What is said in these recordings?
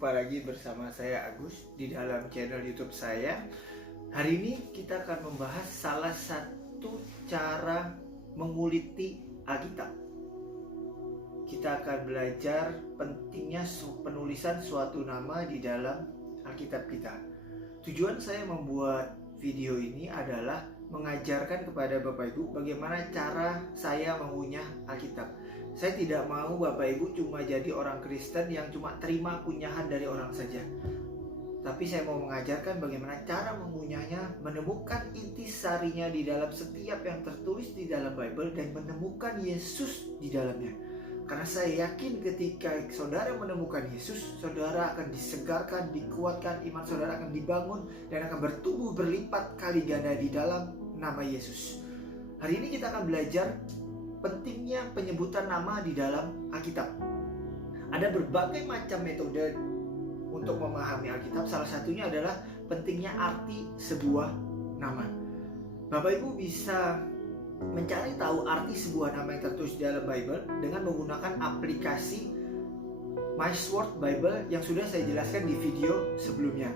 Jumpa lagi bersama saya Agus di dalam channel YouTube saya. Hari ini kita akan membahas salah satu cara menguliti Alkitab. Kita akan belajar pentingnya penulisan suatu nama di dalam Alkitab kita. Tujuan saya membuat video ini adalah mengajarkan kepada Bapak Ibu bagaimana cara saya mengunyah Alkitab. Saya tidak mau Bapak Ibu cuma jadi orang Kristen yang cuma terima kunyahan dari orang saja. Tapi saya mau mengajarkan bagaimana cara mengunyahnya, menemukan intisarinya di dalam setiap yang tertulis di dalam Bible dan menemukan Yesus di dalamnya. Karena saya yakin ketika saudara menemukan Yesus, saudara akan disegarkan, dikuatkan, iman saudara akan dibangun dan akan bertumbuh berlipat kali ganda di dalam nama Yesus. Hari ini kita akan belajar pentingnya penyebutan nama di dalam Alkitab. Ada berbagai macam metode untuk memahami Alkitab. Salah satunya adalah pentingnya arti sebuah nama. Bapak Ibu bisa mencari tahu arti sebuah nama yang tertulis di dalam Bible dengan menggunakan aplikasi My Sword Bible yang sudah saya jelaskan di video sebelumnya.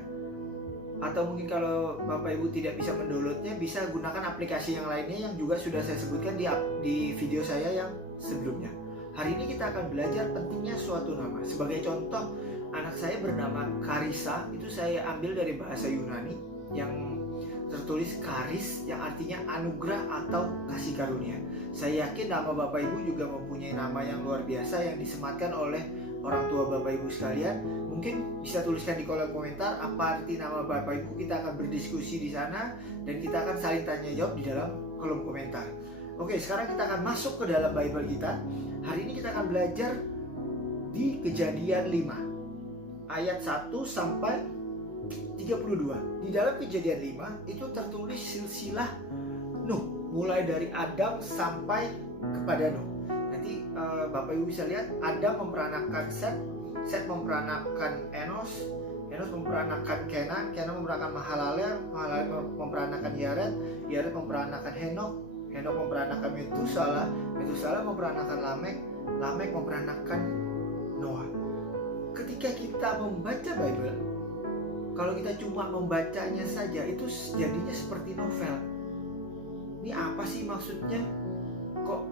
Atau mungkin kalau Bapak Ibu tidak bisa mendownloadnya, bisa gunakan aplikasi yang lainnya yang juga sudah saya sebutkan di video saya yang sebelumnya. Hari ini kita akan belajar pentingnya suatu nama. Sebagai contoh, anak saya bernama Karisa, itu saya ambil dari bahasa Yunani yang tertulis karis, yang artinya anugerah atau kasih karunia. Saya yakin nama Bapak Ibu juga mempunyai nama yang luar biasa yang disematkan oleh orang tua Bapak Ibu sekalian. Mungkin bisa tuliskan di kolom komentar apa arti nama Bapak Ibu. Kita akan berdiskusi di sana dan kita akan saling tanya jawab di dalam kolom komentar. Oke, sekarang kita akan masuk ke dalam Bible kita. Hari ini kita akan belajar di Kejadian 5 ayat 1 sampai 32. Di dalam Kejadian 5 itu tertulis silsilah Nuh, mulai dari Adam sampai kepada Nuh. Nanti Bapak Ibu bisa lihat Adam memperanakan Set memperanakan Enos memperanakan Kenan memperanakan Mahalalel memperanakan Yared memperanakan Henok memperanakan Metusala memperanakan Lamek memperanakan Noah. Ketika kita membaca Bible, kalau kita cuma membacanya saja, itu jadinya seperti novel. Ini apa sih maksudnya? Kok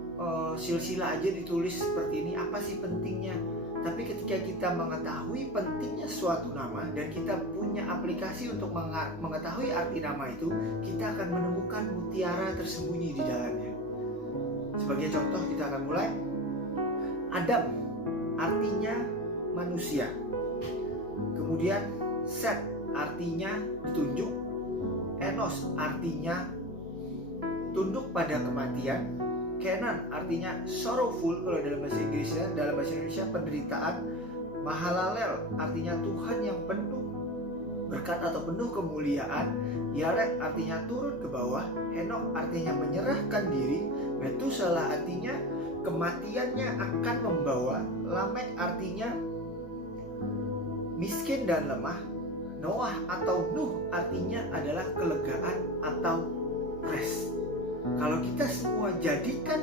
silsilah aja ditulis seperti ini? Apa sih pentingnya? Tapi ketika kita mengetahui pentingnya suatu nama dan kita punya aplikasi untuk mengetahui arti nama itu, kita akan menemukan mutiara tersembunyi di dalamnya. Sebagai contoh, kita akan mulai. Adam artinya manusia. Kemudian Set artinya ditunjuk. Enos artinya tunduk pada kematian. Kenan artinya sorrowful kalau dalam bahasa Inggrisnya, dalam bahasa Indonesia penderitaan. Mahalalel artinya Tuhan yang penuh berkat atau penuh kemuliaan. Yared artinya turun ke bawah. Henok artinya menyerahkan diri. Metusala artinya kematiannya akan membawa. Lamek artinya miskin dan lemah. Noah atau Nuh artinya adalah kelegaan atau rest. Kalau kita semua jadikan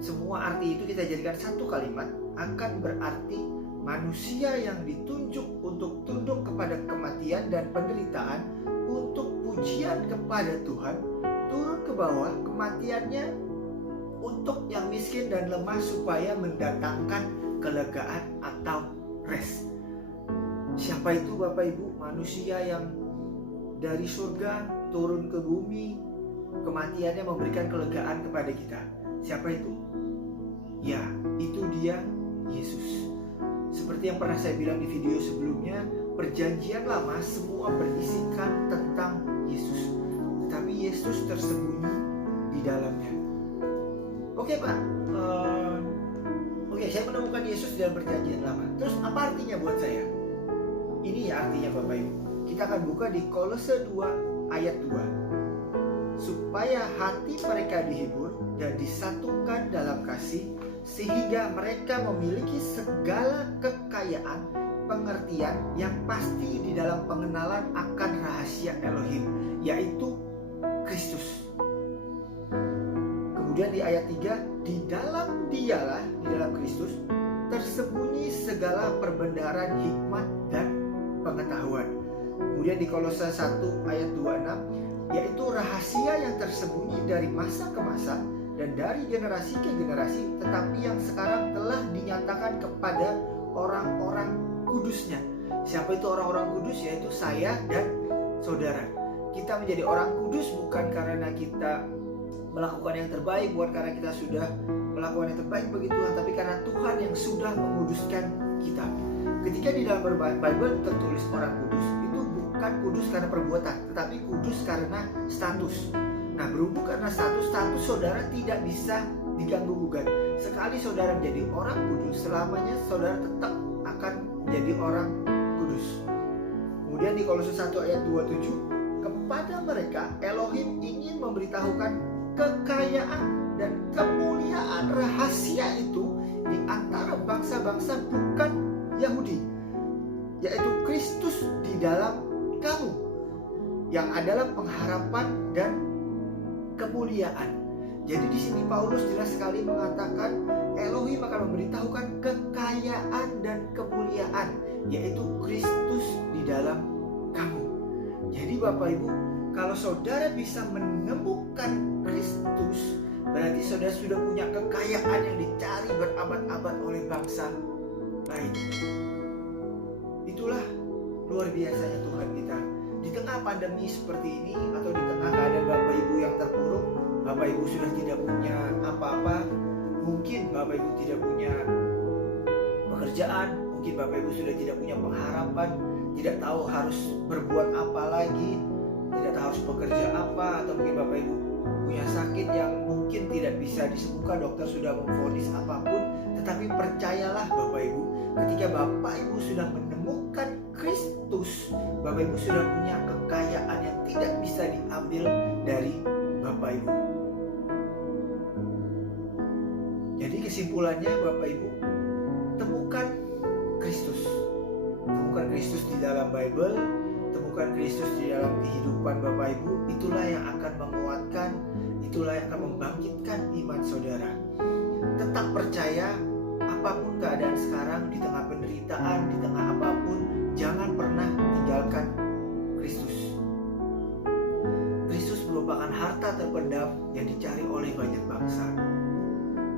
semua arti itu kita jadikan satu kalimat, akan berarti manusia yang ditunjuk untuk tunduk kepada kematian dan penderitaan untuk pujian kepada Tuhan, turun ke bawah kematiannya untuk yang miskin dan lemah supaya mendatangkan kelegaan atau rest. Siapa itu Bapak Ibu? Manusia yang dari surga turun ke bumi, kematiannya memberikan kelegaan kepada kita. Siapa itu? Ya, itu dia Yesus. Seperti yang pernah saya bilang di video sebelumnya, perjanjian lama semua berisikan tentang Yesus, tetapi Yesus tersembunyi di dalamnya. Oke Pak, saya menemukan Yesus di dalam perjanjian lama. Terus apa artinya buat saya? Ini ya artinya Bapak Ibu. Kita akan buka di Kolose 2 ayat 2. Supaya hati mereka dihibur dan disatukan dalam kasih, sehingga mereka memiliki segala kekayaan pengertian yang pasti di dalam pengenalan akan rahasia Elohim, yaitu Kristus. Kemudian di ayat 3, di dalam dialah, di dalam Kristus tersembunyi segala perbendaharaan hikmat dan pengetahuan. Kemudian di Kolose 1 ayat 26, yaitu rahasia yang tersembunyi dari masa ke masa dan dari generasi ke generasi, tetapi yang sekarang telah dinyatakan kepada orang-orang kudusnya. Siapa itu orang-orang kudus? Yaitu saya dan saudara. Kita menjadi orang kudus bukan karena kita melakukan yang terbaik, bukan karena kita sudah melakukan yang terbaik bagi Tuhan, tapi karena Tuhan yang sudah menguduskan kita. Ketika di dalam Bible tertulis orang kudus, itu bukan kudus karena perbuatan, tetapi kudus karena status. Nah, berhubung karena status saudara tidak bisa diganggu gugat. Sekali saudara menjadi orang kudus, selamanya saudara tetap akan menjadi orang kudus. Kemudian di Kolose 1 ayat 27, kepada mereka Elohim ingin memberitahukan kekayaan dan kemuliaan rahasia itu di antara bangsa-bangsa bukan Yahudi, yaitu Kristus di dalam kamu, yang adalah pengharapan dan kemuliaan. Jadi di sini Paulus jelas sekali mengatakan Elohim akan memberitahukan kekayaan dan kemuliaan, yaitu Kristus di dalam kamu. Jadi Bapak Ibu, kalau saudara bisa menemukan Kristus, berarti saudara sudah punya kekayaan yang dicari berabad-abad oleh bangsa lain. Itulah luar biasanya Tuhan kita. Di tengah pandemi seperti ini, atau di tengah keadaan Bapak Ibu yang terpuruk, Bapak Ibu sudah tidak punya apa-apa, mungkin Bapak Ibu tidak punya pekerjaan, mungkin Bapak Ibu sudah tidak punya pengharapan, tidak tahu harus berbuat apa lagi, tidak tahu harus bekerja apa, atau mungkin Bapak Ibu punya sakit yang mungkin tidak bisa disembuhkan, dokter sudah memvonis apapun. Tetapi percayalah Bapak Ibu, ketika Bapak Ibu sudah menemukan Kristus, Bapak Ibu sudah punya kekayaan yang tidak bisa diambil dari Bapak Ibu. Jadi kesimpulannya Bapak Ibu, temukan Kristus. Temukan Kristus di dalam Bible, temukan Kristus di dalam kehidupan Bapak Ibu. Itulah yang akan menguatkan, itulah yang akan membangkitkan iman saudara. Tetap percaya, apapun keadaan sekarang, di tengah penderitaan, di tengah apapun, jangan pernah tinggalkan Kristus. Kristus merupakan harta terpendam yang dicari oleh banyak bangsa.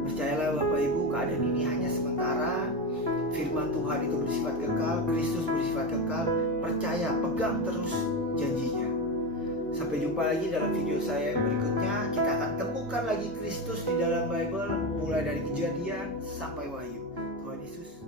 Percayalah Bapak Ibu, keadaan ini hanya sementara. Firman Tuhan itu bersifat kekal, Kristus bersifat kekal. Percaya, pegang terus janjinya. Sampai jumpa lagi dalam video saya berikutnya. Kita akan temukan lagi Kristus di dalam Bible, mulai dari Kejadian sampai Wahyu. Tuhan Yesus